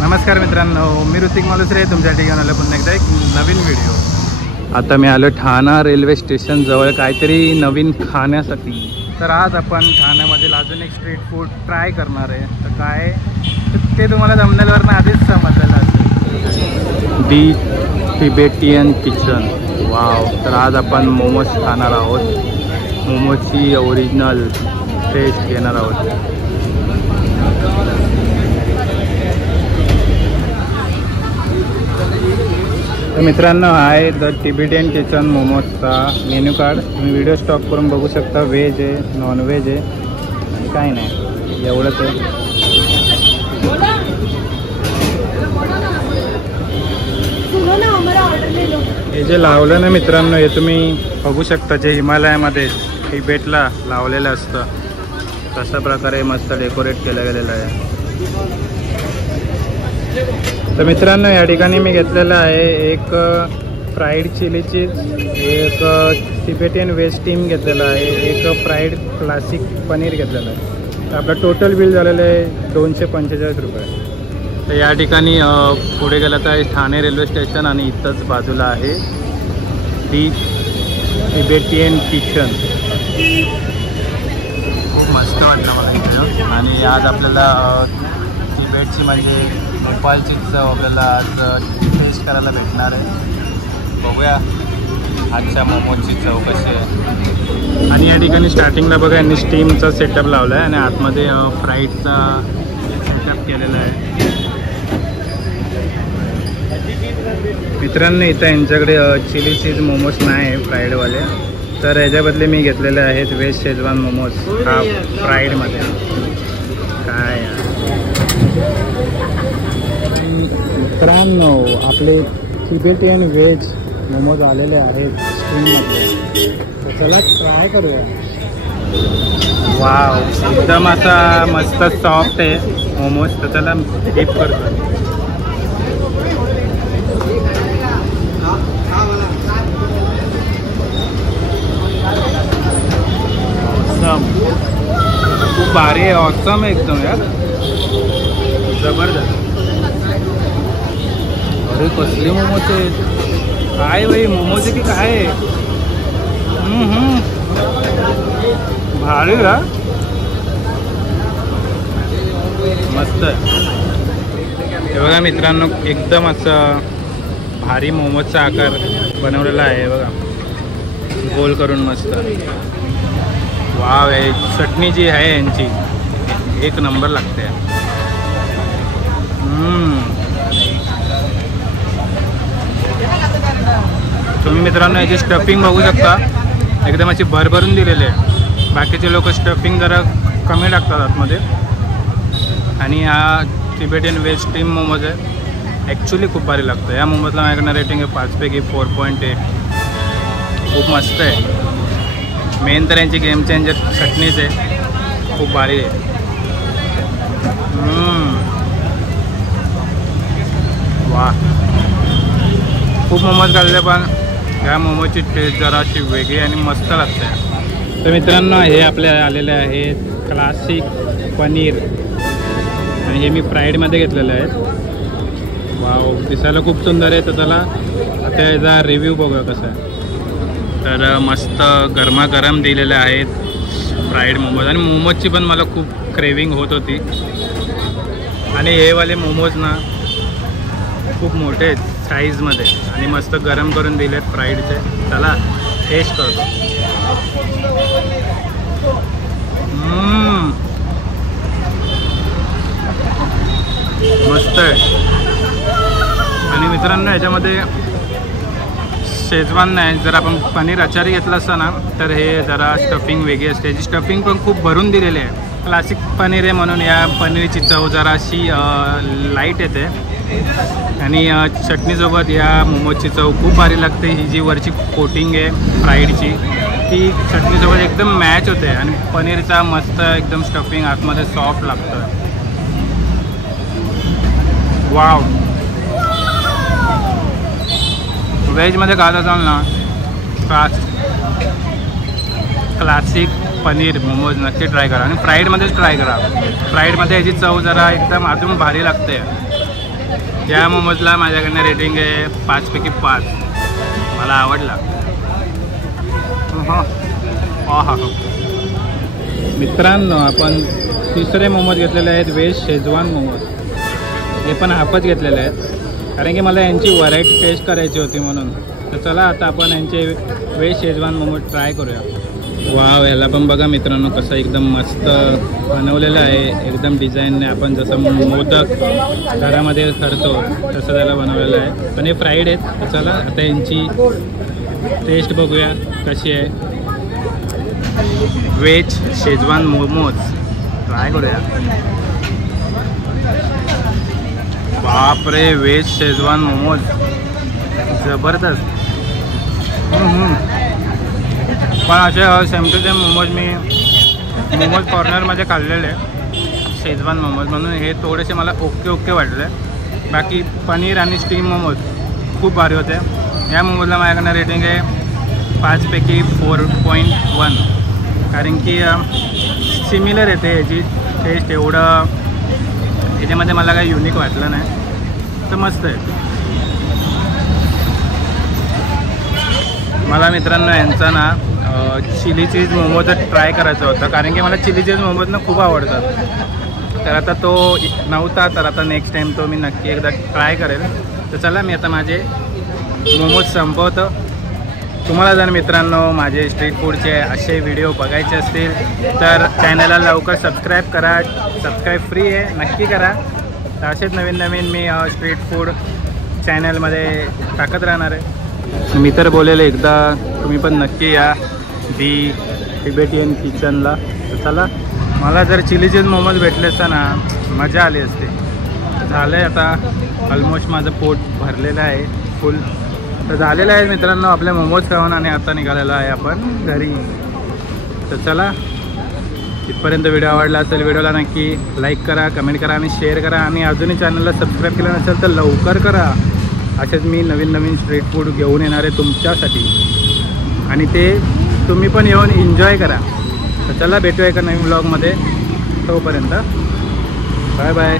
नमस्कार मित्रांनो, मी ऋतिक मालुसरे तुमच्या ठिकाणी आलो पुन्हा एकदा एक नवीन व्हिडिओ. आता मी आलो ठाणा रेल्वे स्टेशन जवळ काहीतरी नवीन खाण्यासाठी. तर आज आपण ठाण्यामधील अजून एक स्ट्रीट फूड ट्राय करणार आहे. तर काय ते तुम्हाला थंबनेलवरनं आधीच समजलेलं असेल. दी तिबेटियन किचन. वाव. तर आज आपण मोमोज खाणार आहोत. मोमोजची ओरिजिनल टेस्ट घेणार आहोत. तर मित्रांनो, आहे द तिबेटियन किचन मोमोजचा मेन्यू कार्ड. तुम्ही व्हिडिओ स्टॉप करून बघू शकता. व्हेज आहे, नॉन व्हेज आहे आणि काही नाही, एवढंच आहे. हे जे लावलं ना मित्रांनो, हे तुम्ही बघू शकता. जे हिमालयामध्ये तिबेटला लावलेलं असतं तशा प्रकारे मस्त डेकोरेट केलं गेलेलं आहे. तर मित्रांनो, या ठिकाणी मी घेतलेलं आहे एक फ्राईड चिली चीज, एक तिबेटियन व्हेज स्टीम घेतलेलं आहे, एक फ्राईड क्लासिक पनीर घेतलेलं आहे. तर आपलं टोटल बिल झालेलं आहे 245 रुपये. तर या ठिकाणी पुढे गेलं तर ठाणे रेल्वे स्टेशन आणि इथंच बाजूला आहे दी तिबेटियन किचन. खूप मस्त वाटलं मला इकडं. आणि आज आपल्याला तिबेटची म्हणजे नेपाळची चव आपल्याला आज टेस्ट करायला भेटणार आहे. बघूया आजच्या मोमोजची चव कशी आहे. आणि या ठिकाणी स्टार्टिंगला बघा यांनी स्टीमचा सेटअप लावला आहे आणि आतमध्ये फ्राईडचा सेटअप केलेला आहे. मित्रांनो, इथं यांच्याकडे चिली चीज मोमोज नाही आहे फ्राईडवाले. तर याच्याबदले मी घेतलेले आहेत व्हेज शेजवान मोमोज हा फ्राईडमध्ये. काय मित्रांनो, आपले तिबेटियन व्हेज मोमोज आलेले आहेत स्टीममध्ये. तर चला ट्राय करूया. वाव, एकदम असा मस्त सॉफ्ट आहे मोमोज. तर चला डिप करतो. खूप भारी आहे, ऑसम आहे एकदम यार, जबरदस्त. अरे कसले मोमोज आहेत. काय बाई मोमोज आहे की काय आहे. भारी का, मस्त आहे. हे बघा मित्रांनो, एकदम असं भारी मोमोजचा आकार बनवलेला आहे बघा, गोल करून मस्त. वाव, आहे चटणी जी आहे यांची एक नंबर लागते. तुम्ही मित्रांनो याची स्टफिंग बघू शकता, एकदम अशी भरभरून दिलेली आहे. बाकीचे लोक स्टफिंग जरा कमी टाकतात आतमध्ये. आणि हा तिबेटियन व्हेज स्टीम मोमोज आहे. ॲक्च्युली खूप भारी लागतं. या मोमोजला माझ्याकडनं रेटिंग आहे 5 पैकी 4.8. खूप मस्त आहे. मेन तर यांची गेम चेंजर चटणीच आहे, खूप भारी आहे. वा, खूप मोमोज खाल्ले पण ह्या मोमोजची टेस्ट जरा अशी वेगळी आणि मस्त लागते. तर मित्रांनो, हे आपल्या आलेले आहेत क्लासिक पनीर आणि हे मी फ्राईडमध्ये घेतलेलं आहे. वाव, दिसायला खूप सुंदर आहे. तर चला आता याचा रिव्ह्यू बघूया कसा आहे. तर मस्त गरमागरम दिलेले आहेत फ्राईड मोमोज. आणि मोमोजची पण मला खूप क्रेविंग होत होती. आणि हे वाले मोमोज ना खूप मोठे आहेत साईजमध्ये आणि मस्त गरम करून दिलेत फ्राईडचे. चला टेस्ट करतो. मस्त आहे. आणि मित्रांनो, ह्याच्यामध्ये शेजवान नाही. जर आपण पनीर अचारी घेतलं असतं ना तर हे जरा स्टफिंग वेगळी असते. याची स्टफिंग पण खूप भरून दिलेली आहे. क्लासिक पनीर आहे म्हणून या पनीरची चव जरा अशी लाईट येते. आणि चटणीसोबत या मोमोजची चव खूप भारी लागते. ही जी वरची कोटिंग आहे फ्राईडची ती चटणीसोबत एकदम मॅच होते. आणि पनीरचा मस्त एकदम स्टफिंग आतमध्ये सॉफ्ट लागतं. वाव. व्हेजमध्ये खात असाल ना क्लासिक पनीर मोमोज नक्की ट्राय करा. आणि फ्राईडमध्येच ट्राय करा. फ्राईडमध्ये याची चव जरा एकदम अजून भारी लागते. या मोमोजला माझ्याकडनं रेटिंग आहे 5 पैकी 5. मला आवडला. हा मित्रांनो, आपण तिसरे मोमोज घेतलेले आहेत व्हेज शेजवान मोमोज. हे पण हाफच घेतलेले आहेत कारण की मला यांची व्हरायटी टेस्ट करायची होती म्हणून. तर चला आता आपण यांचे व्हेज शेजवान मोमोज ट्राय करूया. वाव, ह्याला पण बघा मित्रांनो कसं एकदम मस्त बनवलेलं आहे. एकदम डिझाईनने आपण जसं मोदक घरामध्ये करतो तसं त्याला बनवलेलं आहे. पण हे फ्राईड आहेत. तर चला आता यांची टेस्ट बघूया कशी आहे. व्हेज शेजवान मोमोज ट्राय करूया. बापरे, व्हेज शेजवान मोमोज जबरदस्त. पण असे सेम टू सेम मोमोज मी मोमोज कॉर्नरमध्ये खाल्लेले शेजवान मोमोज, म्हणून हे थोडेसे मला ओके वाटले. बाकी पनीर आणि स्टीम मोमोज खूप भारी होते. या मोमोजला माझ्याकडनं रेटिंग आहे 5 पैकी 4.1. कारण की सिमिलर येते याची टेस्ट. एवढं याच्यामध्ये मला काही युनिक वाटलं नाही. तर मस्त आहे. मला मित्रांनो यांचा ना चिली चीज मोमोज ट्राय करायचं होतं कारण की मला चिली चीज मोमोज ना खूप आवडतात. तर आता तो नव्हता, तर आता नेक्स्ट टाईम तो मी नक्की एकदा ट्राय करेल. तर चला मी आता माझे मोमोज संपवतो. तुम्हाला जर मित्रांनो माझे स्ट्रीट फूडचे असे व्हिडिओ बघायचे असतील तर चॅनलला लवकर सबस्क्राईब करा. सबस्क्राईब फ्री आहे, नक्की करा. तर असेच नवीन मी स्ट्रीट फूड चॅनलमध्ये टाकत राहणार आहे. मी तर बोलेले एकदा तुम्ही पण नक्की या दी टिबेटियन किचनला. तर चला, मला जर चिली चीज मोमोज भेटले असता ना मजा आली असते. झालं आहे आता ऑलमोस्ट माझं पोट भरलेलं आहे फुल. तर झालेलं आहे मित्रांनो आपले मोमोज खाऊन आणि आता निघालेलो आहे आपण घरी. तर चला, इथपर्यंत व्हिडिओ आवडला असेल व्हिडिओला नक्की लाईक करा, कमेंट करा आणि शेअर करा. आणि अजूनही चॅनलला सबस्क्राईब केलं नसेल तर लवकर करा. असेच मी नवीन स्ट्रीट फूड घेऊन येणार आहे तुमच्यासाठी आणि ते तुम्ही पण येऊन एन्जॉय करा. तर चला, भेटूया एका नवीन व्लॉगमध्ये. तोपर्यंत बाय बाय.